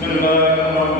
ہمارے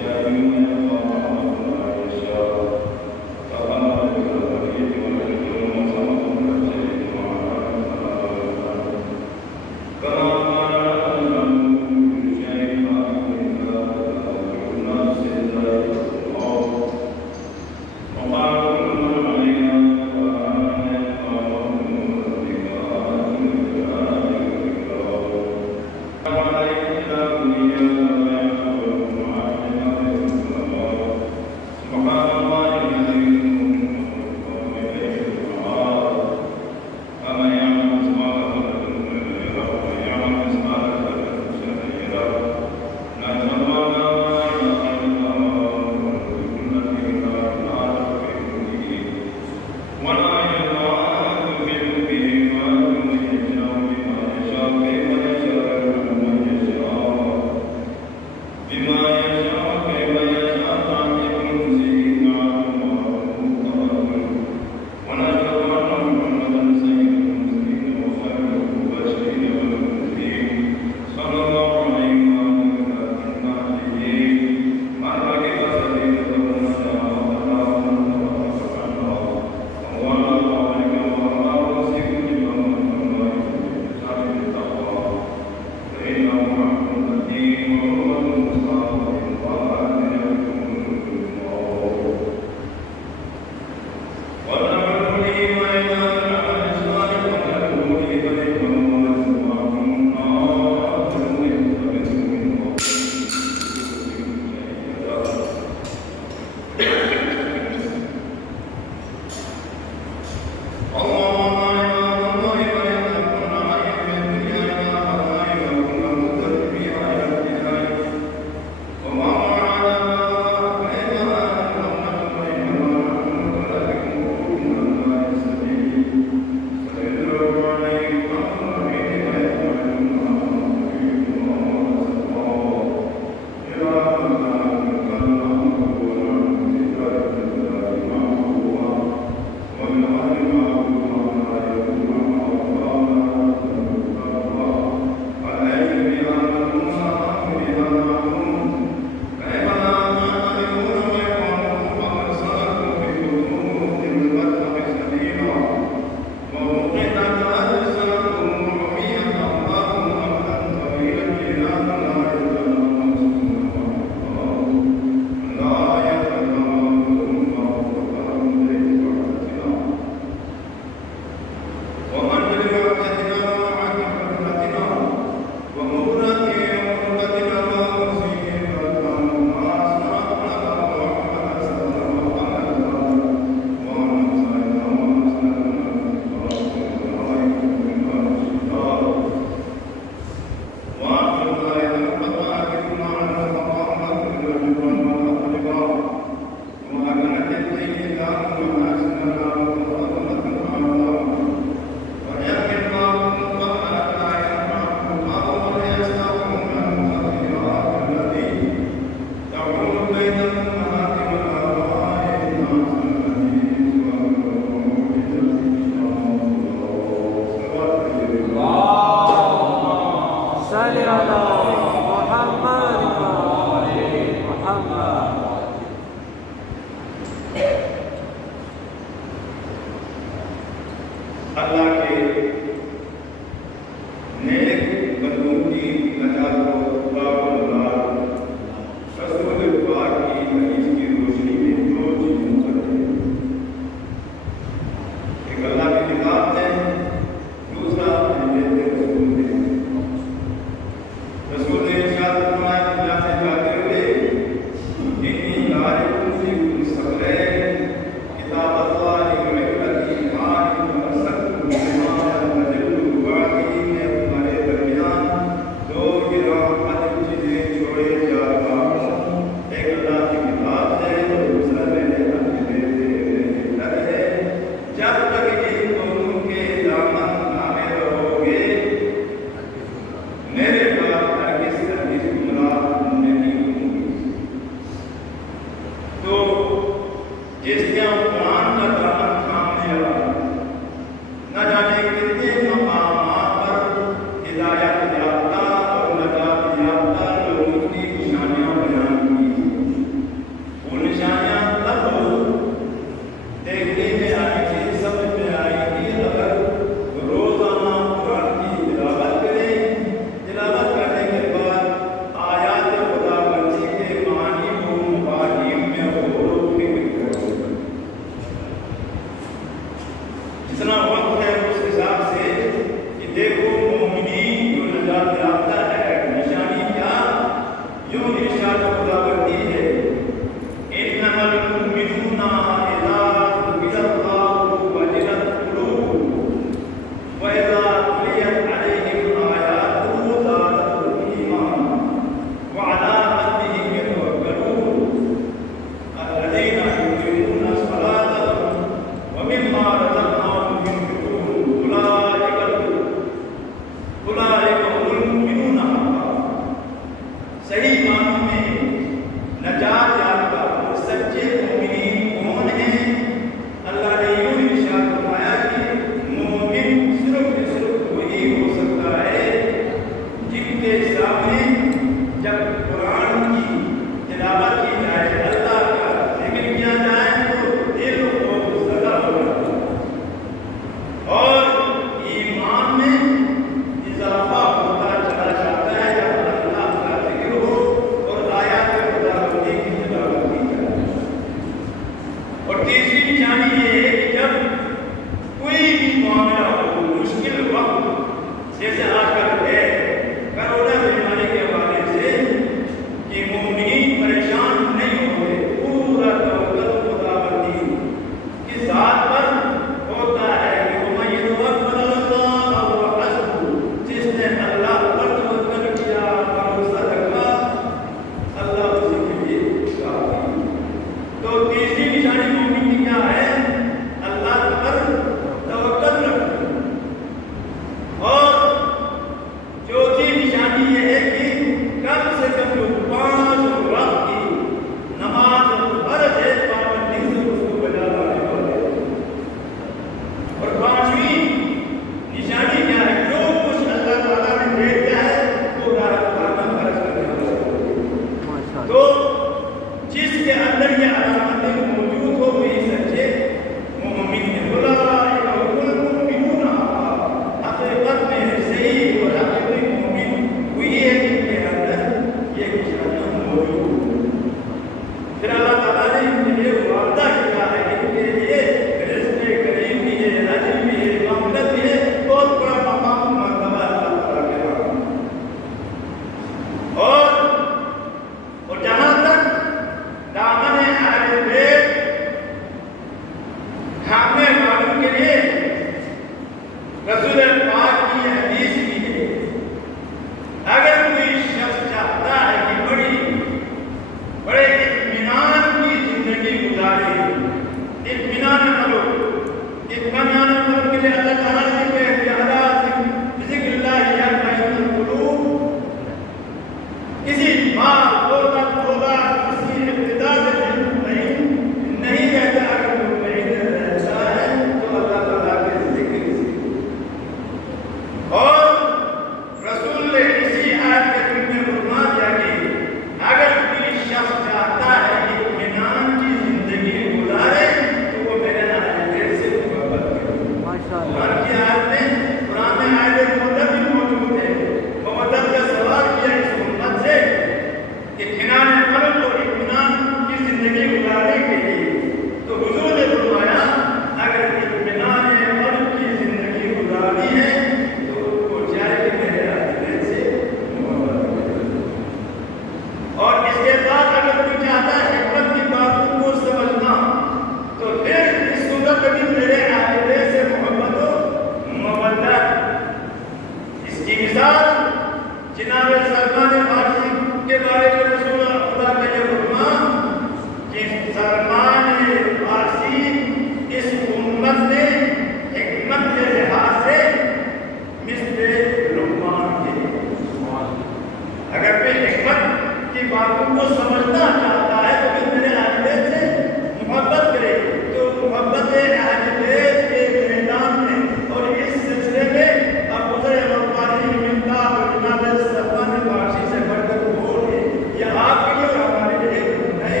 باتوں کو سمجھنا چاہتا ہے تو پھر میرے اہل بیت سے محبت کرے. تو محبت اہل بیت کے میدان میں اور اس سلسلے میں اب حضرت ربانی ملتا اور جناب سلمان فارسی سے بڑھ کر بول گئے. یہ آپ کے لیے اور ہمارے لیے ایک نئے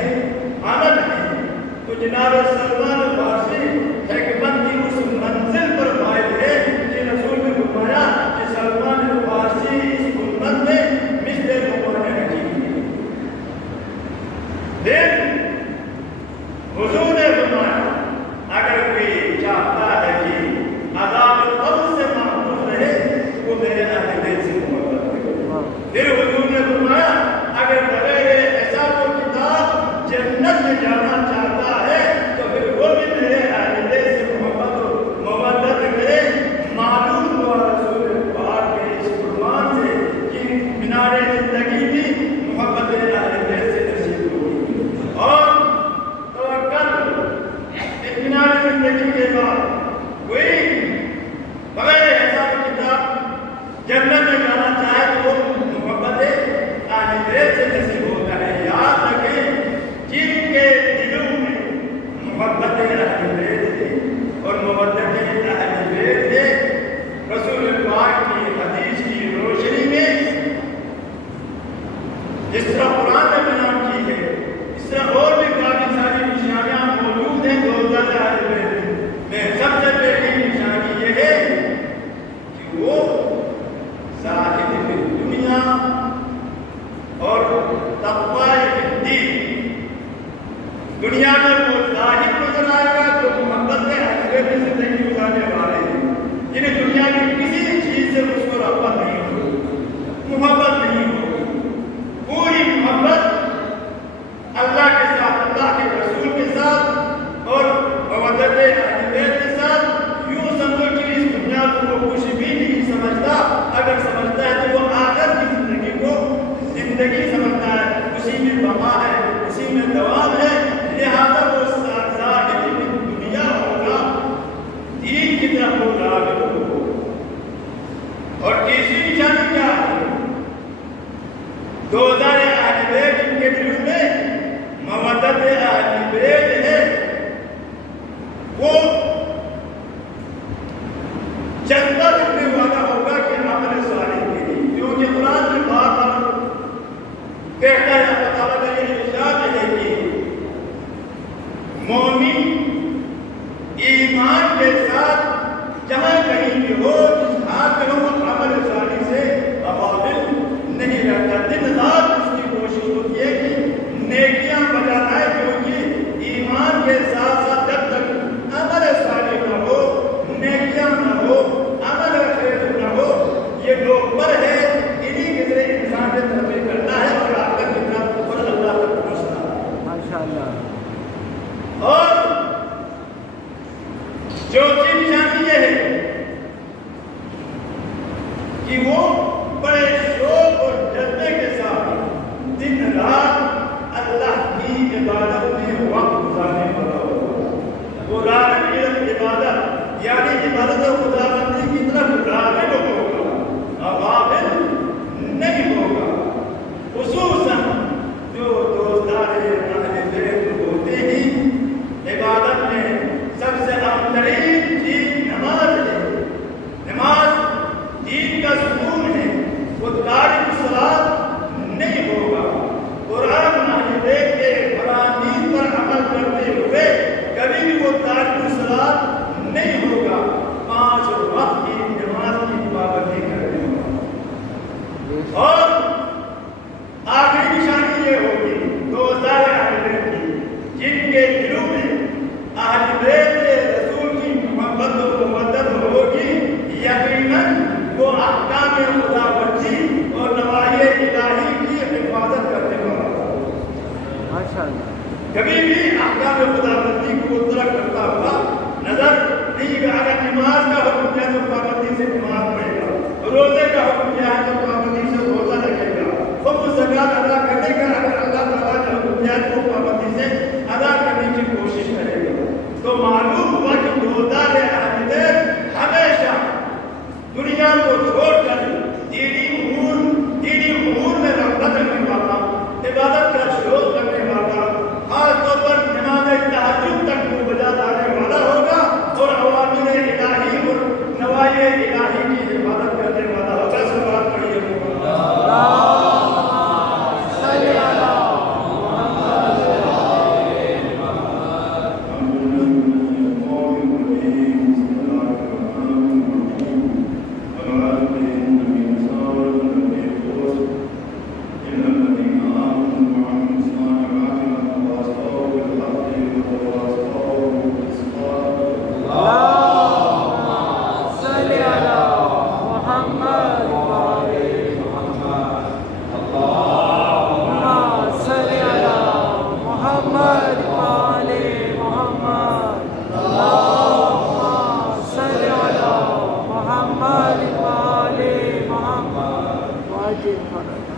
آنند ہے. تو جناب سلمان فارسی حکمت کی اس منزل پر فائد ہے کہ رسول نے فرمایا کہ سلمان فارسی اس امت میں مثل لقمان حکیم ہے. لیکن حضور نے فرمایا اگر کوئی چاہتا ہے کہ عذاب قبر سے محفوظ رہے وہ میرے اہل بیت سے محبت کرے. پھر حضور نے فرمایا اگر بغیر حساب و کتاب جنت میں جانا چاہتا ہے تو پھر وہ بھی میرے اہل بیت سے محبت و مودت کرے. معلوم ہوا رسول پاک کے اس فرمان سے کہ مینار زندگی بھی محبت اہل بیت سے نصیب ہوگی. اور توکل مینار زندگی کے بعد کوئی بغیر حساب کتاب جنت میں جانا چاہے تو وہ محبت اہل بیت سے نصیب ہوتا ہے. یاد رکھیں جن کے دلوں میں محبت اہل بیت ہے اور مودت اہل بیت ہے رسول پاک کی حدیث کی روشنی میں جس طرح قرآن نے بیان کی ہے اس طرح اور بھی کافی ساری نشانیاں موجود ہیں دوزخ اہل بیت میں. سب سے پہلی نشانی یہ ہے کہ وہ زاہد فی دنیا اور تقوی فی الدین. دنیا میں وہ زاہد نظر آئے گا جو محبت اہل بیت کی زندگی گزارنے والے ہیں جنہیں دنیا کی کسی چیز سے اس کو رغبت نہیں ہوگی, محبت نہیں ہوگی. پوری محبت اللہ کے ساتھ, اللہ کے رسول کے ساتھ اور مودت اہل بیت کے ساتھ. یوں سمجھو کہ اس دنیا کو وہ کچھ بھی نہیں سمجھتا. اگر سمجھتا ہے تو وہ آخر کی زندگی کو زندگی سمجھتا ہے, اسی میں بقا ہے, اسی میں دوام ہے. لہذا وہ زاہد فی دنیا ہوگا, دین کی طرف وہ راغب ہوگا. اور تیسری نشانی کیا ہے؟ دوزخ اہل بیت جن کے دلوں میں مودت اہل بیت ہے وہ جنت میں والا ہوگا کہ عمل صالح کے لیے. کیونکہ قرآن میں بات کہتا ہے, اللہ تعالیٰ کا یہ ارشاد ہے کہ مومن ایمان کے ساتھ جہاں کہیں بھی ہو, جس حال میں ہو, عمل صالح سے غافل نہیں رہتا. دن رات اس کی کوشش ہوتی ہے کہ نیکیاں بجا لائے, کیونکہ ایمان کے ساتھ ساتھ جب تک عمل صالح نہ ہو, نیکیاں نہ ہو, عمل خیر نہ ہو, یہ دو پر ہے. انہی کے ذریعے انسان سے ترقی کرتا ہے اور آخر کی طرف اور اللہ تک پہنچتا ہے. ماشاءاللہ. اور چوتھی نشانی یہ ہے کہ وہ بڑے شوق اور جذبے کے ساتھ دن رات اللہ کی عبادت میں وقت گزارنے والا ہوگا. وہ راغب عبادت یعنی عبادت و خداوندی کی طرف راغب ہوگا, غافل نہیں ہوگا. خصوصاً جو دوستدار اہل بیت ہوتے ہی عبادت میں سب سے اہم ترین چیز نماز ہے. نماز دین کا ستون ہے, وہ تارک الصلاۃ نہیں ہوگا. قرآن اہل بیت کے فرامین پر عمل کرتے ہوئے کبھی بھی وہ تارک الصلاۃ نہیں ہوگا. 5 وقت کی نماز کی پابندی کرنے والا. اور آخری نشانی یہ ہوگی دوزخ اہل بیت کی, جن کے دلوں میں اہل بیت رسول کی محبت و مودت ہوگی. یقیناً وہ احکام خداوندی اور نواہی الہی کی حفاظت کرنے والا ہوگا. کبھی بھی احکام خداوندی کو ترک کرتا ہوا نظر نہیں. اگر نماز کا حکم کیا تو پابندی سے نماز پڑھے گا, روزے کا حکم کیا ہے تو پابندی سے روزہ رکھے گا, خود زکات ادا کرنے کا اگر اللہ تعالیٰ نے حکم کیا تو پابندی سے ادا کرنے کی کوشش کرے گا. تو معلوم ہوا کہ دوزخ اہل بیت ہمیشہ دنیا کو چھوڑ کر دینی امور میں رغبت رکھنے والا, عاجل فرجا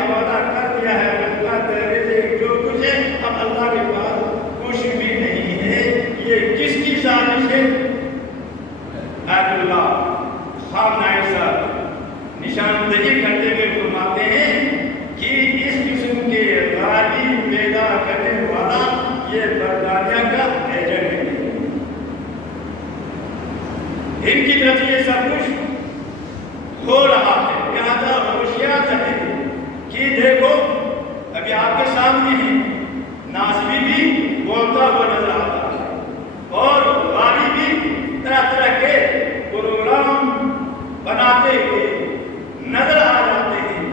حوالہ کر دیا ہے اللہ تیرے سے جو کچھ ہے اب اللہ کے پاس کچھ یہ سب کچھ ہو رہا ہے، لہذا ہوشیار رہیں کہ دیکھو ابھی آپ کے سامنے ہے ناصبی بھی بولتا ہوا نظر آتا ہے اور والی بھی طرح طرح کے پروگرام بناتے ہوئے نظر آ جاتے ہیں۔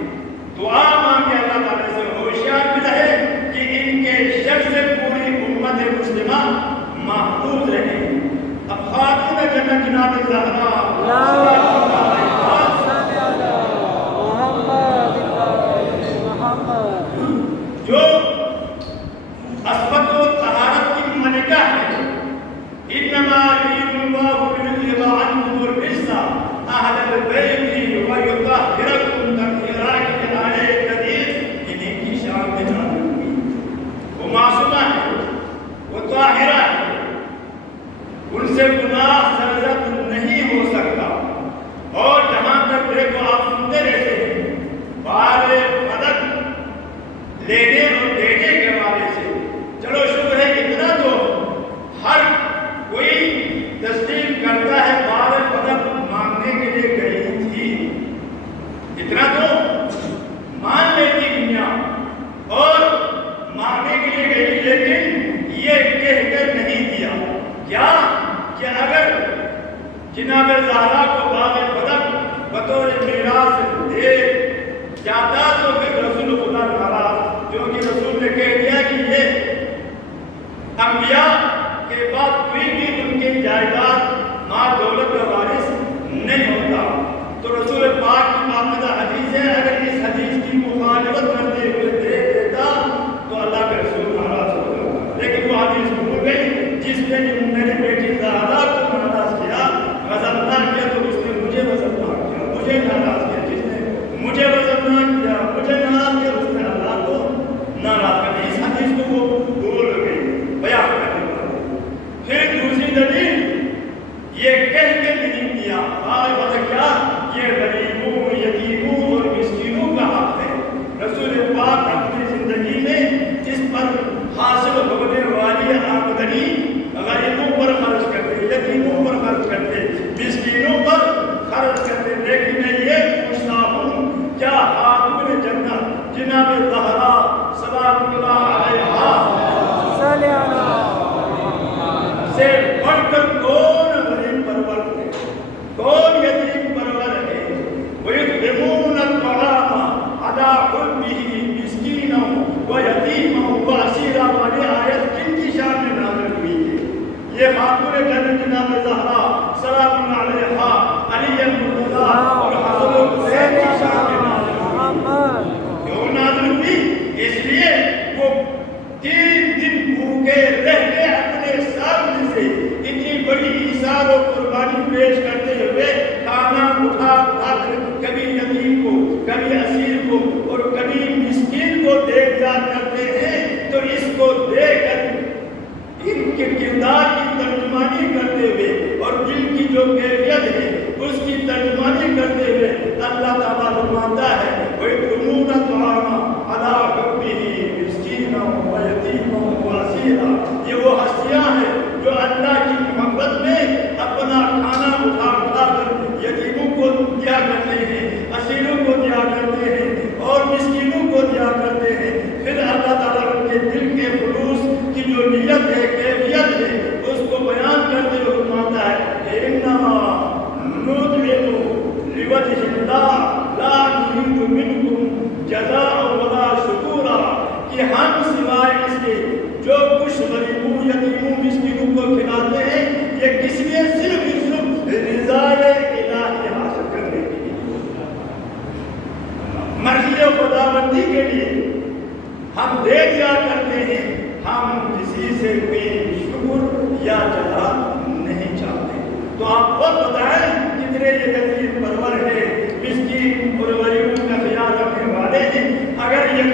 دعا مانگے اللہ تعالیٰ سے ہوشیار بھی رہے کہ ان کے شر سے پوری امت مسلمہ محفوظ رہے۔ اب خاتون جنت جناب زہرا جو عصمت و طہارت کی ملکہ ہے، انما یرید اللہ لیذهب عنکم الرجس اہل البیت ویطہرکم تطہیرا کی آیت حدیث انہیں کی شان میں نازل ہوئی۔ وہ معصومہ ہے، وہ طاہرہ ہے، ان سے گناہ سرزد نہیں ہو سکتا۔ اور جہاں تک دیکھو آپ سنتے رہتے ہیں بار مدد لینے اور دینے کے حوالے سے، چلو شکر ہے اتنا تو ہر کوئی تسلیم کرتا ہے بار مدد مانگنے کے لیے گئی تھی، اتنا تو مان لیتی دنیا اور مانگنے کے لیے گئی، لیکن یہ کہہ کر نہیں دیا کیا کہ اگر جناب زہرا کو باغ بدر بطور میراث دے جاتا تو پھر رسول خدا ناراض، کیونکہ رسول نے کہہ دیا کہ یہ انبیاء کے بعد کوئی بھی ان کی جائیداد مال دولت کا وارث نہیں ہوتا۔ تو رسول پاک کی باقاعدہ حدیث ہے، اگر اس حدیث کی مخالفت کرتے ہوئے دے دیتا تو اللہ کے رسول ناراض ہو جاتا، لیکن وہ حدیث بھول گئی جس نے میری بیٹی زہرا کو ناراض کیا، غضبناک کیا، تو اس نے مجھے غضبناک کیا، مجھے ناراض کیا، جس نے مجھے غضبناک کیا، مجھے ناراض کیا، اس نے اللہ کو ناراض کر دیا۔ اس حدیث کو وہ بھول گئی بیان کرنے والے۔ پھر دوسری دلیل یہ کہہ کے نہیں دیا، کیا یہ غریبوں یتیموں اور مسکینوں کا حق ہے۔ رسول پاک اپنی زندگی میں اس پر حاصل ہونے والی آمدنی غریبوں پر خرچ کرتے، یتیموں پر خرچ کرتے، مسکینوں پر خرچ کرتے، لیکن میں یہ پوچھتا ہوں کیا خاتون جنت جناب زہرا سلام اللہ علیہا سے بڑھ کر کون غریب پرور ہے، کون یتیم پرور ہے؟ وَيُطْعِمُونَ الطَّعَامَ عَلَىٰ حُبِّهِ مِسْكِينًا وَيَتِيمًا وَأَسِيرًا والی آیت کن کی شان میں نازل ہوئی ہے؟ یہ خاتون جنت جناب زہرا سلام اللہ علیہا علی المرتضیٰ اور حسن الحسین کی شان میں نازل ہوئی۔ کیوں نازل ہوئی؟ اس لیے وہ 3 دن بھوکے رہ کے اپنے سامنے سے اتنی بڑی ایثار و قربانی پیش کرتے ہوئے کھانا اٹھا کر کبھی یتیم کو، کبھی اسیر کو اور کبھی مسکین کو دے دیا کرتے ہیں، تو اس کو دے کر ان کے کردار کی ترجمانی کرتے ہوئے اور دل کی جو کیفیت ہے اس کی ترجمانی کرتے ہوئے اللہ تعالیٰ فرماتا ہے وَيُطْعِمُونَ الطَّعَامَ عَلَىٰ حُبِّهِ مِسْكِينًا وَيَتِيمًا وَأَسِيرًا۔ یہ وہ ہستیاں ہیں جو اللہ کی محبت میں اپنا کھانا اٹھا کر یتیموں کو دیا کرتے ہیں، اسیروں کو دیا کرتے ہیں اور مسکینوں کو دیا کرتے ہیں۔ پھر اللہ تعالیٰ ان کے دل کے خلوص کی جو نیت ہے، کیفیت ہے، اس کو بیان کرتے ہوئے فرماتا ہے إِنَّمَا نُطْعِمُ لِوَجْهِ اللَّهِ لَا نُرِيدُ مِنْكُمْ جَزَاءً وَلَا شُكُورًا، کہ ہم سوائے اس کے جو کچھ غریبوں یتیموں مسکینوں کو کھلاتے ہیں یہ کس لیے؟ صرف رضائے الہی حاصل کرنے کے لیے، مرضی خداوندی کے لیے ہم دے دیا کرتے ہیں، ہم کسی سے کوئی شکر یا جزا نہیں چاہتے۔ تو آپ خود بتائیں کتنے یہ یتیم پرور ہیں، مسکین اور غریبوں کا خیال رکھنے والے ہیں، اگر یہ